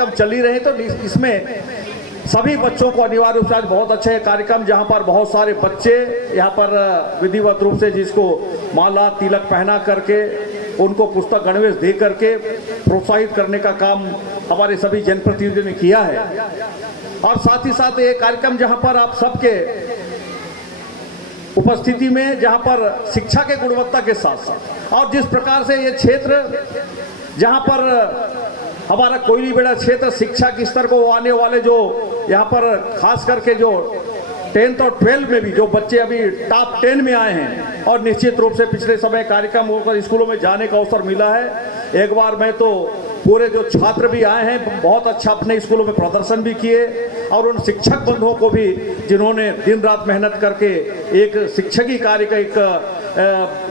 कार्यक्रम चल ही रहे, तो इसमें सभी बच्चों को अनिवार्य रूप से आज बहुत अच्छा कार्यक्रम, जहां पर बहुत सारे बच्चे यहाँ पर विधिवत रूप से जिसको माला तिलक पहना करके उनको पुस्तक गणवेश दे करके प्रोत्साहित करने का काम हमारे सभी जनप्रतिनिधियों ने किया है। और साथ ही साथ ये कार्यक्रम जहां पर आप सबके उपस्थिति में, जहां पर शिक्षा के गुणवत्ता के साथ साथ और जिस प्रकार से ये क्षेत्र जहां पर हमारा कोयलीबेड़ा क्षेत्र शिक्षा के स्तर को आने वाले जो यहाँ पर खास करके जो 10th और 12 में भी जो बच्चे अभी टॉप 10 में आए हैं और निश्चित रूप से पिछले समय कार्यक्रम होकर स्कूलों में जाने का अवसर मिला है। एक बार मैं तो पूरे जो छात्र भी आए हैं बहुत अच्छा अपने स्कूलों में प्रदर्शन भी किए और उन शिक्षक बंधुओं को भी जिन्होंने दिन रात मेहनत करके एक शिक्षकी कार्य का एक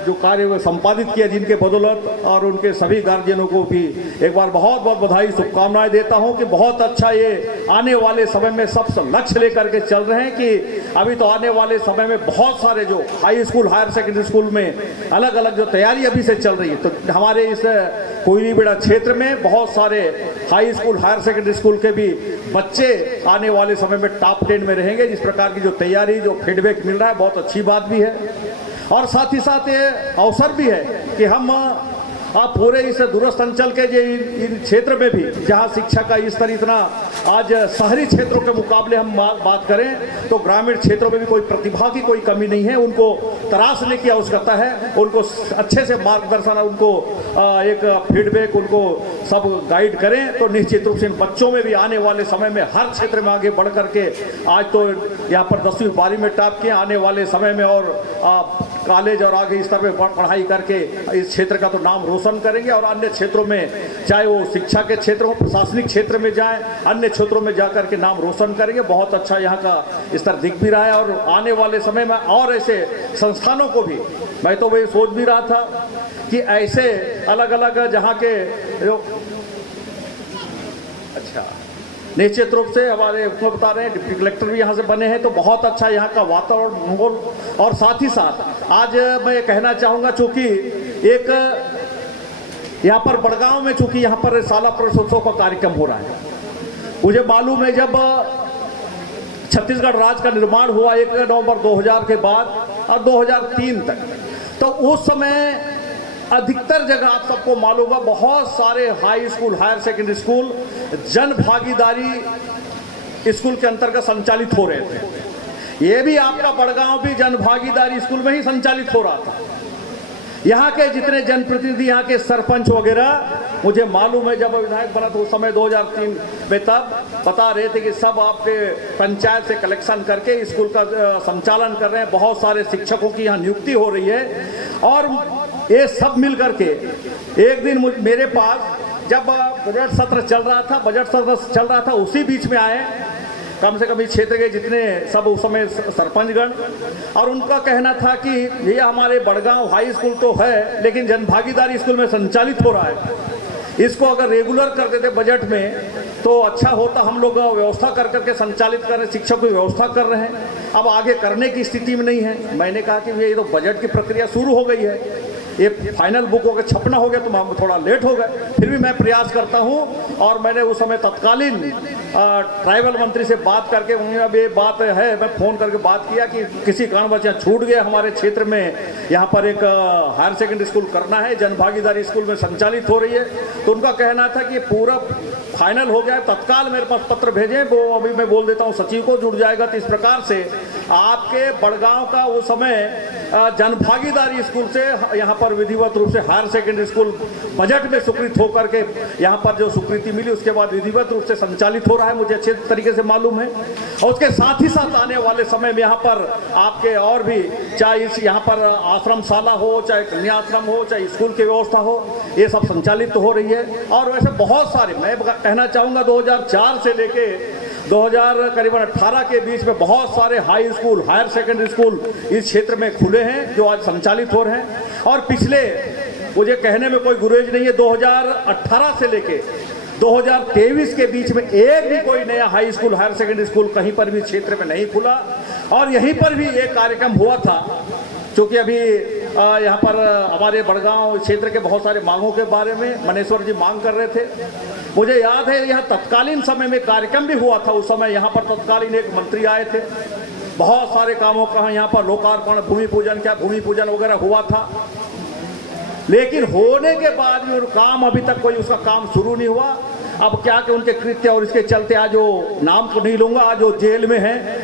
जो कार्य संपादित किया जिनके बदौलत, और उनके सभी गार्जियनों को भी एक बार बहुत बहुत बधाई शुभकामनाएं देता हूं कि बहुत अच्छा ये आने वाले समय में सब लक्ष्य लेकर के चल रहे हैं कि अभी तो आने वाले समय में बहुत सारे जो high school higher secondary school में अलग अलग जो तैयारी अभी से चल रही है, तो हमारे इस कोयलीबेड़ा क्षेत्र में बहुत सारे high school higher secondary school के भी बच्चे आने वाले समय में टॉप 10 में रहेंगे। जिस प्रकार की जो तैयारी जो फीडबैक मिल रहा है बहुत अच्छी बात भी है। और साथ ही साथ ये अवसर भी है कि हम आप पूरे इस दूरस्थ अंचल के जो इन क्षेत्र में भी जहां शिक्षा का स्तर इतना आज शहरी क्षेत्रों के मुकाबले हम बात करें तो ग्रामीण क्षेत्रों में भी कोई प्रतिभा की कोई कमी नहीं है, उनको तराशने की आवश्यकता है, उनको अच्छे से मार्गदर्शन, उनको एक फीडबैक, उनको सब गाइड करें तो निश्चित रूप से इन बच्चों में भी आने वाले समय में हर क्षेत्र में आगे बढ़ करके आज तो यहाँ पर 10वीं 12वीं में टॉप किए, आने वाले समय में और कॉलेज और आगे स्तर पे पढ़ाई करके इस क्षेत्र का तो नाम रोशन करेंगे और अन्य क्षेत्रों में चाहे वो शिक्षा के क्षेत्र हो, प्रशासनिक क्षेत्र में जाएं, अन्य क्षेत्रों में जाकर के नाम रोशन करेंगे। बहुत अच्छा यहाँ का स्तर दिख भी रहा है और आने वाले समय में और ऐसे संस्थानों को भी, मैं तो वही सोच भी रहा था कि ऐसे अलग अलग जहाँ के जो अच्छा निश्चित रूप से हमारे बता रहे हैं डिप्टी कलेक्टर भी यहाँ से बने हैं, तो बहुत अच्छा यहाँ का वातावरण माहौल। और साथ ही साथ आज मैं कहना चाहूँगा चूँकि एक यहाँ पर बड़गांव में चूँकि यहाँ पर साला प्रवेशोत्सव का कार्यक्रम हो रहा है, मुझे मालूम है जब छत्तीसगढ़ राज्य का निर्माण हुआ 1 नवंबर 2000 के बाद और 2003 तक, तो उस समय अधिकतर जगह आप सबको मालूम है बहुत सारे high school higher secondary school जन भागीदारी स्कूल के अंतर्गत संचालित हो रहे थे। ये भी आपका बड़गांव भी जन भागीदारी स्कूल में ही संचालित हो रहा था। यहाँ के जितने जनप्रतिनिधि, यहाँ के सरपंच वगैरह, मुझे मालूम है जब विधायक बना तो उस समय 2003 में तब बता रहे थे कि सब आपके पंचायत से कलेक्शन करके स्कूल का संचालन कर रहे हैं, बहुत सारे शिक्षकों की यहाँ नियुक्ति हो रही है। और ये सब मिल करके एक दिन मेरे पास जब बजट सत्र चल रहा था उसी बीच में आए कम से कम इस क्षेत्र के जितने सब उस समय सरपंचगण, और उनका कहना था कि ये हमारे बड़गांव हाई स्कूल तो है लेकिन जनभागीदारी स्कूल में संचालित हो रहा है, इसको अगर रेगुलर कर देते बजट में तो अच्छा होता। हम लोग व्यवस्था कर करके संचालित कर रहे, शिक्षक की व्यवस्था कर रहे हैं, अब आगे करने की स्थिति में नहीं है। मैंने कहा कि ये तो बजट की प्रक्रिया शुरू हो गई है, ये फाइनल बुक होकर छपना हो गया तो हम थोड़ा लेट हो गए, फिर भी मैं प्रयास करता हूं। और मैंने उस समय तत्कालीन ट्राइबल मंत्री से बात करके, अब ये बात है, मैं फ़ोन करके बात किया कि किसी कारणवश यहाँ छूट गया हमारे क्षेत्र में, यहाँ पर एक हायर सेकेंडरी स्कूल करना है, जनभागीदारी स्कूल में संचालित हो रही है। तो उनका कहना था कि पूरा फाइनल हो गया है, तत्काल मेरे पास पत्र भेजें, वो अभी मैं बोल देता हूँ सचिव को जुड़ जाएगा। तो इस प्रकार से आपके बड़गांव का उस समय जनभागीदारी स्कूल से यहाँ पर विधिवत रूप से हायर सेकेंडरी स्कूल बजट में स्वीकृत होकर के यहाँ पर जो स्वीकृति मिली उसके बाद विधिवत रूप से संचालित हो रहा है, मुझे अच्छे तरीके से मालूम है। और उसके साथ ही साथ आने वाले समय में यहाँ पर आपके और भी, चाहे यहाँ पर आश्रमशाला हो, चाहे कन्याश्रम हो, चाहे स्कूल की व्यवस्था हो, ये सब संचालित हो रही है। और वैसे बहुत सारे, मैं कहना चाहूँगा 2004 से लेके 2018 के बीच में बहुत सारे high school higher secondary school इस क्षेत्र में खुले हैं जो आज संचालित हो रहे हैं। और पिछले, मुझे कहने में कोई गुरेज नहीं है, 2018 से लेके 2023 के बीच में एक भी कोई नया high school higher secondary school कहीं पर भी क्षेत्र में नहीं खुला। और यहीं पर भी एक कार्यक्रम हुआ था, क्योंकि अभी यहाँ पर हमारे बड़गांव क्षेत्र के बहुत सारे मांगों के बारे में मनेश्वर जी मांग कर रहे थे, मुझे याद है यहाँ तत्कालीन समय में कार्यक्रम भी हुआ था। उस समय यहाँ पर तत्कालीन एक मंत्री आए थे, बहुत सारे कामों का यहाँ पर लोकार्पण, भूमि पूजन वगैरह हुआ था। लेकिन होने के बाद भी काम अभी तक कोई उसका काम शुरू नहीं हुआ। अब क्या कि उनके कृत्य और इसके चलते आज वो नाम तो नहीं लूंगा, आज वो जेल में है।